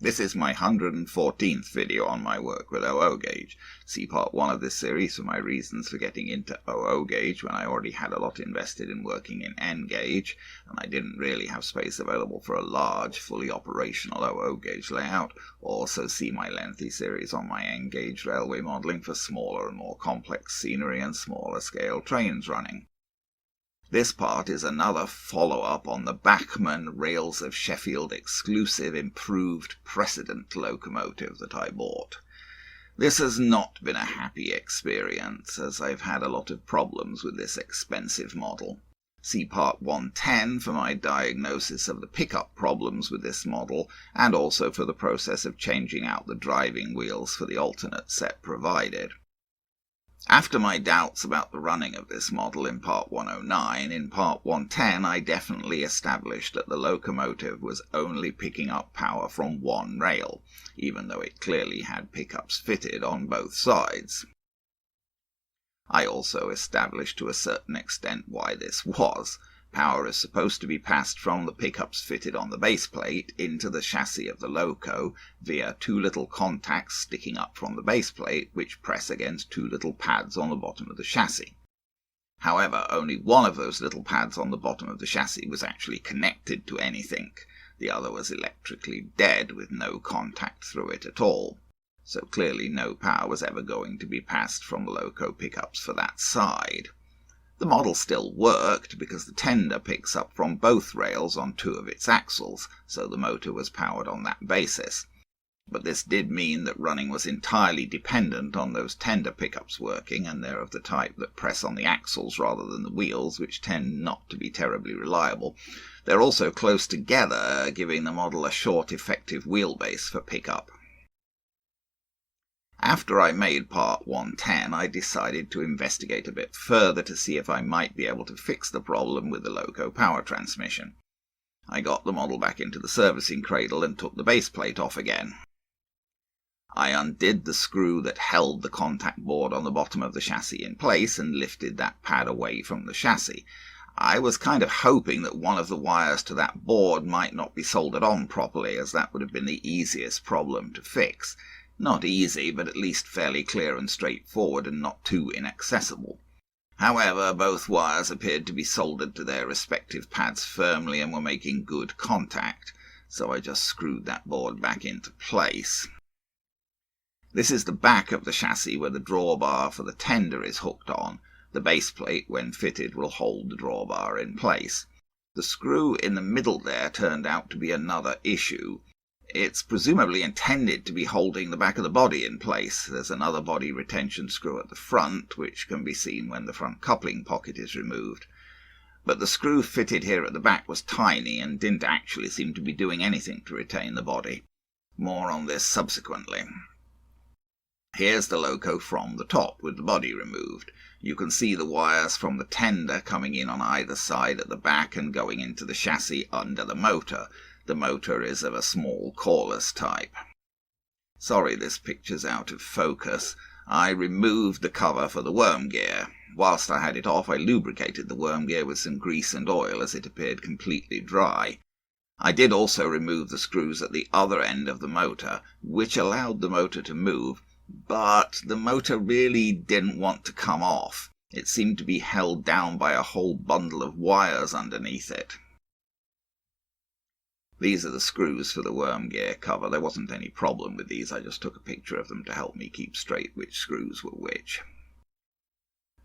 This is my 114th video on my work with OO gauge. See part 1 of this series for my reasons for getting into OO gauge when I already had a lot invested in working in N gauge, and I didn't really have space available for a large, fully operational OO gauge layout. Also see my lengthy series on my N gauge railway modelling for smaller and more complex scenery and smaller scale trains running. This part is another follow-up on the Bachmann Rails of Sheffield exclusive Improved Precedent locomotive that I bought. This has not been a happy experience, as I've had a lot of problems with this expensive model. See part 110 for my diagnosis of the pickup problems with this model, and also for the process of changing out the driving wheels for the alternate set provided. After my doubts about the running of this model in part 109, in part 110 I definitely established that the locomotive was only picking up power from one rail, even though it clearly had pickups fitted on both sides. I also established to a certain extent why this was. Power is supposed to be passed from the pickups fitted on the base plate into the chassis of the loco via two little contacts sticking up from the base plate which press against two little pads on the bottom of the chassis. However, only one of those little pads on the bottom of the chassis was actually connected to anything. The other was electrically dead with no contact through it at all. So clearly no power was ever going to be passed from the loco pickups for that side. The model still worked because the tender picks up from both rails on two of its axles, so the motor was powered on that basis. But this did mean that running was entirely dependent on those tender pickups working, and they're of the type that press on the axles rather than the wheels, which tend not to be terribly reliable. They're also close together, giving the model a short effective wheelbase for pickup. After I made part 110, I decided to investigate a bit further to see if I might be able to fix the problem with the loco power transmission. I got the model back into the servicing cradle and took the base plate off again. I undid the screw that held the contact board on the bottom of the chassis in place and lifted that pad away from the chassis. I was kind of hoping that one of the wires to that board might not be soldered on properly, as that would have been the easiest problem to fix. Not easy, but at least fairly clear and straightforward and not too inaccessible. However, both wires appeared to be soldered to their respective pads firmly and were making good contact, so I just screwed that board back into place. This is the back of the chassis where the drawbar for the tender is hooked on. The base plate, when fitted, will hold the drawbar in place. The screw in the middle there turned out to be another issue. It's presumably intended to be holding the back of the body in place. There's another body retention screw at the front, which can be seen when the front coupling pocket is removed. But the screw fitted here at the back was tiny and didn't actually seem to be doing anything to retain the body. More on this subsequently. Here's the loco from the top with the body removed. You can see the wires from the tender coming in on either side at the back and going into the chassis under the motor. The motor is of a small coreless type. Sorry this picture's out of focus. I removed the cover for the worm gear. Whilst I had it off, I lubricated the worm gear with some grease and oil as it appeared completely dry. I did also remove the screws at the other end of the motor, which allowed the motor to move, but the motor really didn't want to come off. It seemed to be held down by a whole bundle of wires underneath it. These are the screws for the worm gear cover. There wasn't any problem with these, I just took a picture of them to help me keep straight which screws were which.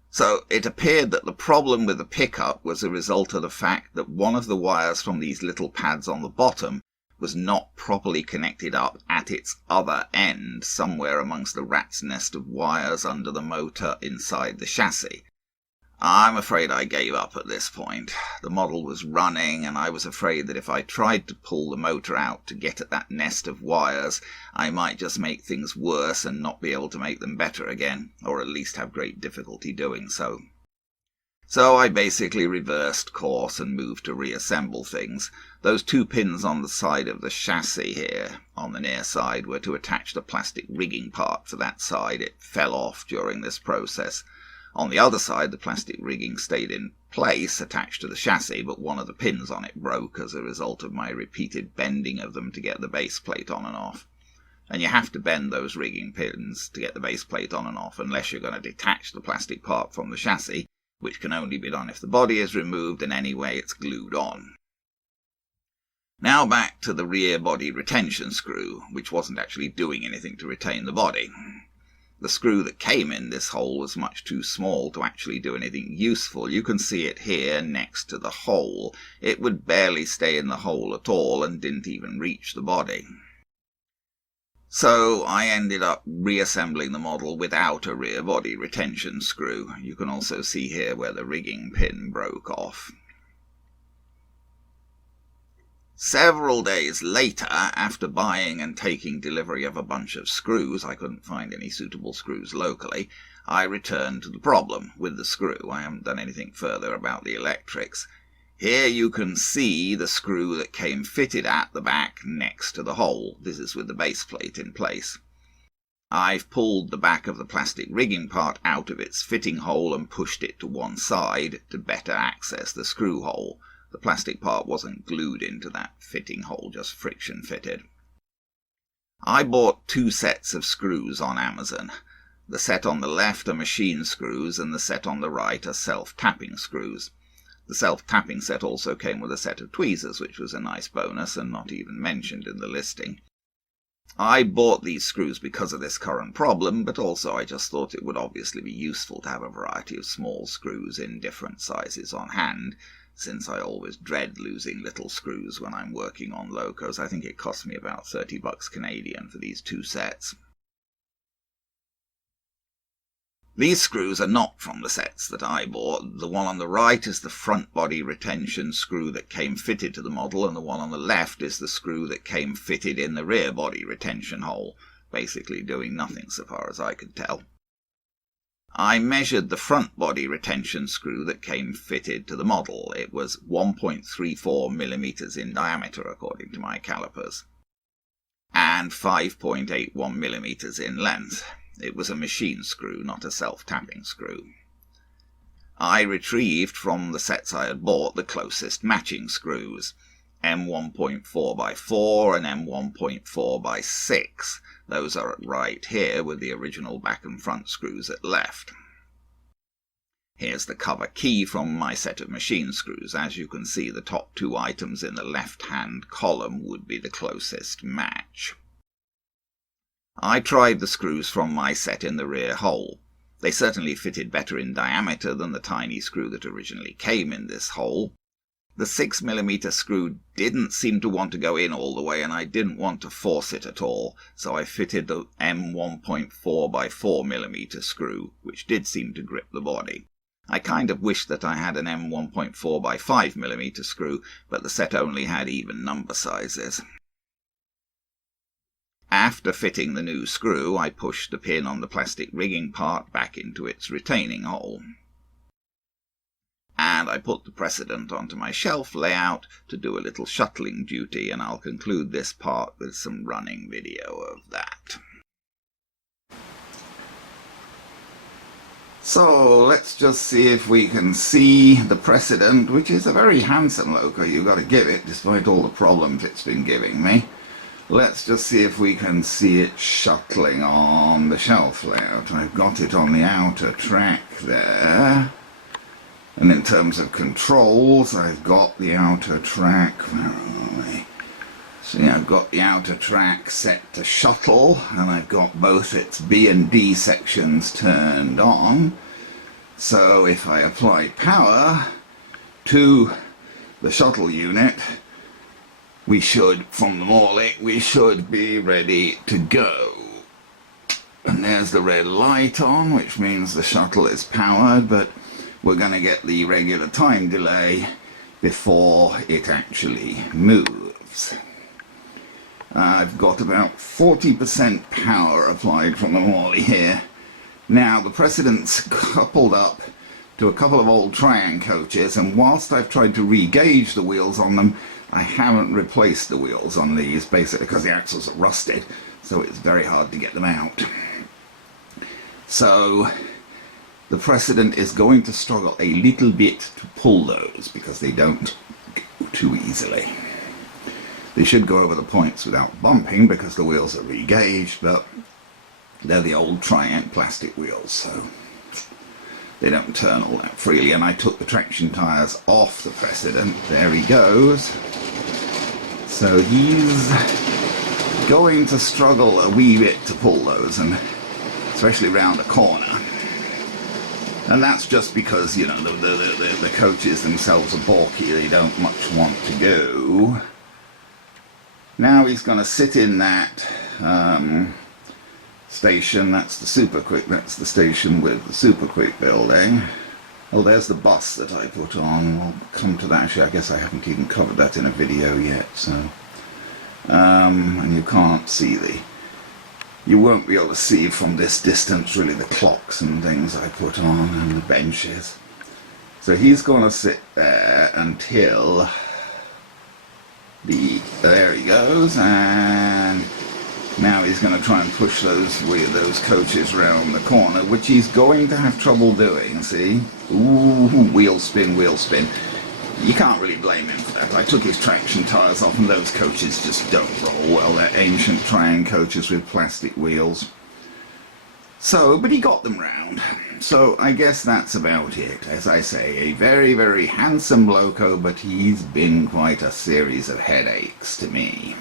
So it appeared that the problem with the pickup was a result of the fact that one of the wires from these little pads on the bottom was not properly connected up at its other end, somewhere amongst the rat's nest of wires under the motor inside the chassis. I'm afraid I gave up at this point. The model was running, and I was afraid that if I tried to pull the motor out to get at that nest of wires, I might just make things worse and not be able to make them better again, or at least have great difficulty doing so. So I basically reversed course and moved to reassemble things. Those two pins on the side of the chassis here, on the near side, were to attach the plastic rigging part for that side. It fell off during this process. On the other side, the plastic rigging stayed in place, attached to the chassis, but one of the pins on it broke as a result of my repeated bending of them to get the base plate on and off. And you have to bend those rigging pins to get the base plate on and off unless you're going to detach the plastic part from the chassis, which can only be done if the body is removed and anyway it's glued on. Now back to the rear body retention screw, which wasn't actually doing anything to retain the body. The screw that came in this hole was much too small to actually do anything useful. You can see it here next to the hole. It would barely stay in the hole at all and didn't even reach the body. So I ended up reassembling the model without a rear body retention screw. You can also see here where the rigging pin broke off. Several days later, after buying and taking delivery of a bunch of screws — I couldn't find any suitable screws locally — I returned to the problem with the screw. I haven't done anything further about the electrics. Here you can see the screw that came fitted at the back next to the hole. This is with the base plate in place. I've pulled the back of the plastic rigging part out of its fitting hole and pushed it to one side to better access the screw hole. The plastic part wasn't glued into that fitting hole, just friction fitted. I bought 2 sets of screws on Amazon. The set on the left are machine screws and the set on the right are self-tapping screws. The self-tapping set also came with a set of tweezers, which was a nice bonus and not even mentioned in the listing. I bought these screws because of this current problem, but also I just thought it would obviously be useful to have a variety of small screws in different sizes on hand, since I always dread losing little screws when I'm working on locos. I think it cost me about $30 Canadian for these 2 sets. These screws are not from the sets that I bought. The one on the right is the front body retention screw that came fitted to the model, and the one on the left is the screw that came fitted in the rear body retention hole, basically doing nothing so far as I could tell. I measured the front body retention screw that came fitted to the model. It was 1.34 millimeters in diameter according to my calipers, and 5.81 millimeters in length. It was a machine screw, not a self-tapping screw. I retrieved from the sets I had bought the closest matching screws, M1.4 by 4 and M1.4 by 6. Those are right here with the original back and front screws at left. Here's the cover key from my set of machine screws. As you can see, the top 2 items in the left-hand column would be the closest match. I tried the screws from my set in the rear hole. They certainly fitted better in diameter than the tiny screw that originally came in this hole. The 6mm screw didn't seem to want to go in all the way, and I didn't want to force it at all, so I fitted the M1.4 by 4mm screw, which did seem to grip the body. I kind of wished that I had an M1.4 by 5mm screw, but the set only had even number sizes. After fitting the new screw, I pushed the pin on the plastic rigging part back into its retaining hole. And I put the precedent onto my shelf layout to do a little shuttling duty, and I'll conclude this part with some running video of that. So let's just see if we can see the precedent, which is a very handsome loco, you've got to give it, despite all the problems it's been giving me. Let's just see if we can see it shuttling on the shelf layout. I've got it on the outer track there. And in terms of controls, I've got the outer track, where are we? See, I've got the outer track set to shuttle, and I've got both its B and D sections turned on. So if I apply power to the shuttle unit, we should, from the Morley, we should be ready to go. And there's the red light on, which means the shuttle is powered, but we're going to get the regular time delay before it actually moves. I've got about 40% power applied from the Morley here. Now, the precedent's coupled up to a couple of old Triang coaches, and whilst I've tried to re-gauge the wheels on them, I haven't replaced the wheels on these, basically because the axles are rusted, so it's very hard to get them out. So the Precedent is going to struggle a little bit to pull those because they don't go too easily. They should go over the points without bumping because the wheels are re-gauged, but they're the old Triumph plastic wheels, so they don't turn all that freely. And I took the traction tyres off the Precedent. There he goes. So he's going to struggle a wee bit to pull those, and especially round a corner. And that's just because, you know, the coaches themselves are balky. They don't much want to go. Now he's going to sit in that station. That's the Super Quick. That's the station with the Super Quick building. Oh, there's the bus that I put on. We'll come to that. Actually, I guess I haven't even covered that in a video yet. So, and you can't see you won't be able to see from this distance really the clocks and things I put on and the benches. So he's going to sit there until there he goes, and now he's going to try and push those coaches around the corner, which he's going to have trouble doing, see? Ooh, wheel spin, wheel spin. You can't really blame him for that. I took his traction tyres off and those coaches just don't roll well. They're ancient Triumph coaches with plastic wheels. So, but he got them round. So I guess that's about it. As I say, a very, very handsome loco, but he's been quite a series of headaches to me.